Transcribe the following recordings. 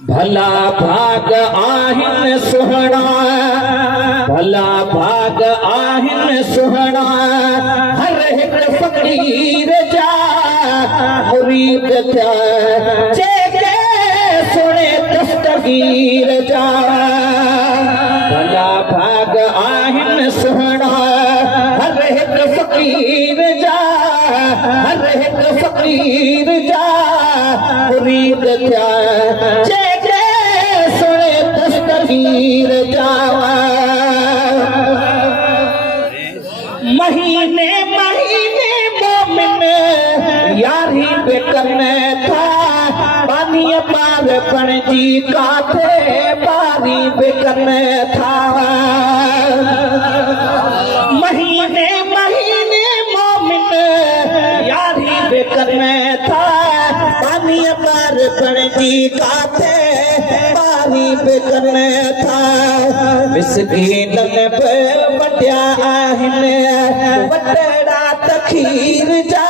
भला भाग आहिन सुहणा, भला भाग आहिन सुहणा, हर हिक फ़क़ीर जा मुरीद थिया, जेके सुणे दस्तगीर जा। भला भाग आहिन सुहणा, हर हिक फ़क़ीर जा, हर हिक फ़क़ीर जा मुरीद थिया, जेके सुणे दस्तगीर जा। महीने महीने मोमिन यारी बेकन था, पानी पार पणजी काथे बारी बेकन था। महीने महीने मोमिन यारी बेकन था, पानी पार पणजी काथे बारी बेकन था। मिसकीनन पे वटिया आहिन वटड़ा तखीर जा,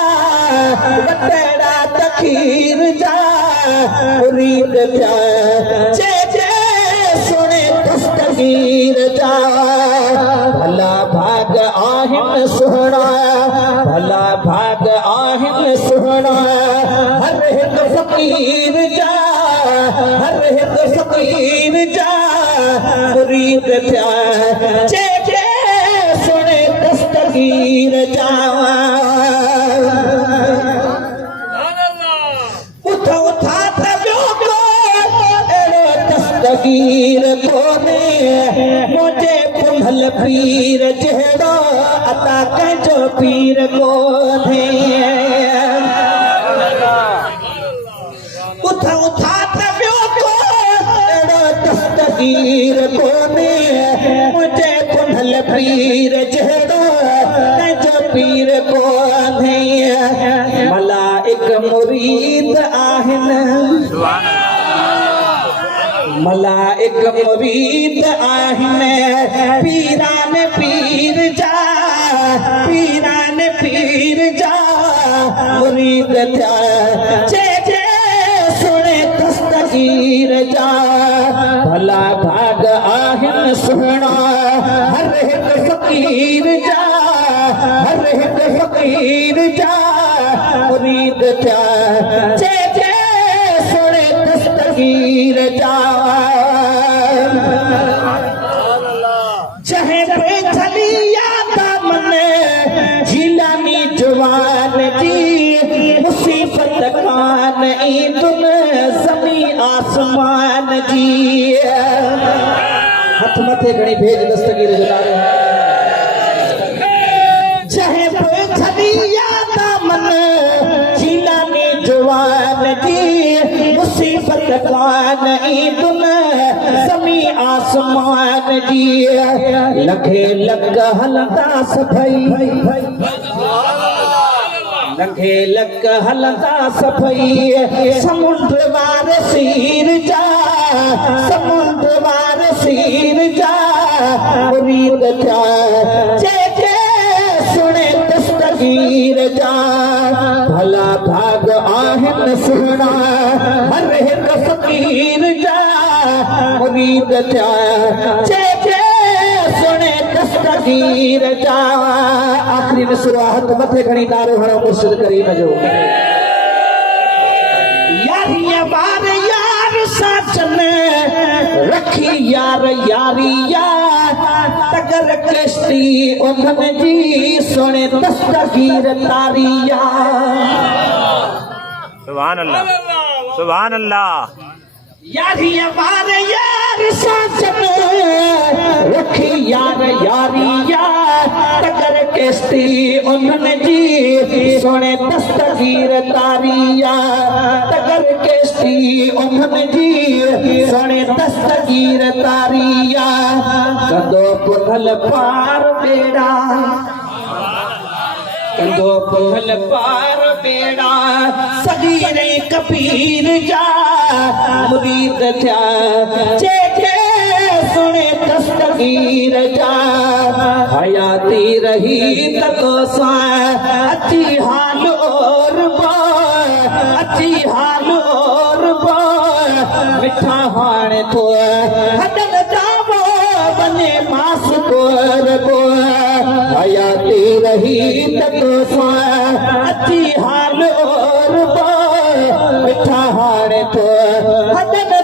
वटड़ा तखीर जा मुरीद थिया, जेके सुणे दस्तगीर जा। भला भाग आहिन सुहणा, भला भाग आहिन सुहणा, हर हिक फ़क़ीर जा, हर हिक फ़क़ीर जा मुरीद थिया, जेके सुणे दस्तगीर जा। उथा उथा त ॿियो को अहिड़ो दस्तगीर कोन्हे, मुंहिंजे पुंधल पीर जहिड़ो अता कंहिंजो पीर कोन्हे। उथा उथा त ॿियो को अहिड़ो दस्तगीर कोन्हे, मुंहिंजे पुंधल पीर जहिड़ो कंहिंजो पीर कोन्हे। मलाइक मुरीद आहिन, मलाइक मुरीद आहिन, पीरान पीर जा, पीरान पीर जा मुरीद थिया, जेके सुणे दस्तगीर जा। भला भाग आहिन सुहणा, हर हिक फ़क़ीर जा, हर हिक फ़क़ीर जा मुरीद थिया, जेके सुणे दस्तगीर जा। जहे पे थली याद मन झीलानी जवान जी, मुसीबत कान ईंदुन ज़मी आसमान जी। हथ मथे खणी भेज दस्तगीर जो नारो। जहे पे थली याद मन झीलानी जवान जी, मुसीबत कान ईंदुन ज़मी आसमान जी। लखे लग हलंदा सभई, लखे लग हलंदा सभई, समुंड वार सीर जा, समुंड वार सीर जा मुरीद थिया, जेके सुणे दस्तगीर जा। भला भाग आहिन सुहणा, हर हिक फ़क़ीर जा मुरीद थिया, जेके सुणे दस्तगीर जा। आखिरी में शुरुआत मथे खणी नारो हणो मुर्शिद करीम जो। यारी बार यार साचन रखी यार यारी यार, तगर कश्ती उन्हनि जी सुणे दस्तगीर तारी यार। सुभान अल्लाह, सुभान अल्लाह। यारी बार यार साचन रखी यार यारी यार, तगर कश्ती उन्हनि जी सुणे दस्तगीर तारी यार, तगर कश्ती उन्हनि जी सुणे दस्तगीर तारी यार। कंदो पुंधल पार बेड़ा, कंदो पुंधल पार बेड़ा, सगीरे कबीर जा मुरीद थिया, जेके सुणे दस्तगीर जा। हयाती रही त तो सां अची हार हाल और अची हाल और मिठा हाणे थो हदन जावो बने मास कोर हयाती रही तो अची हाल और मिठा हाणे थो हदन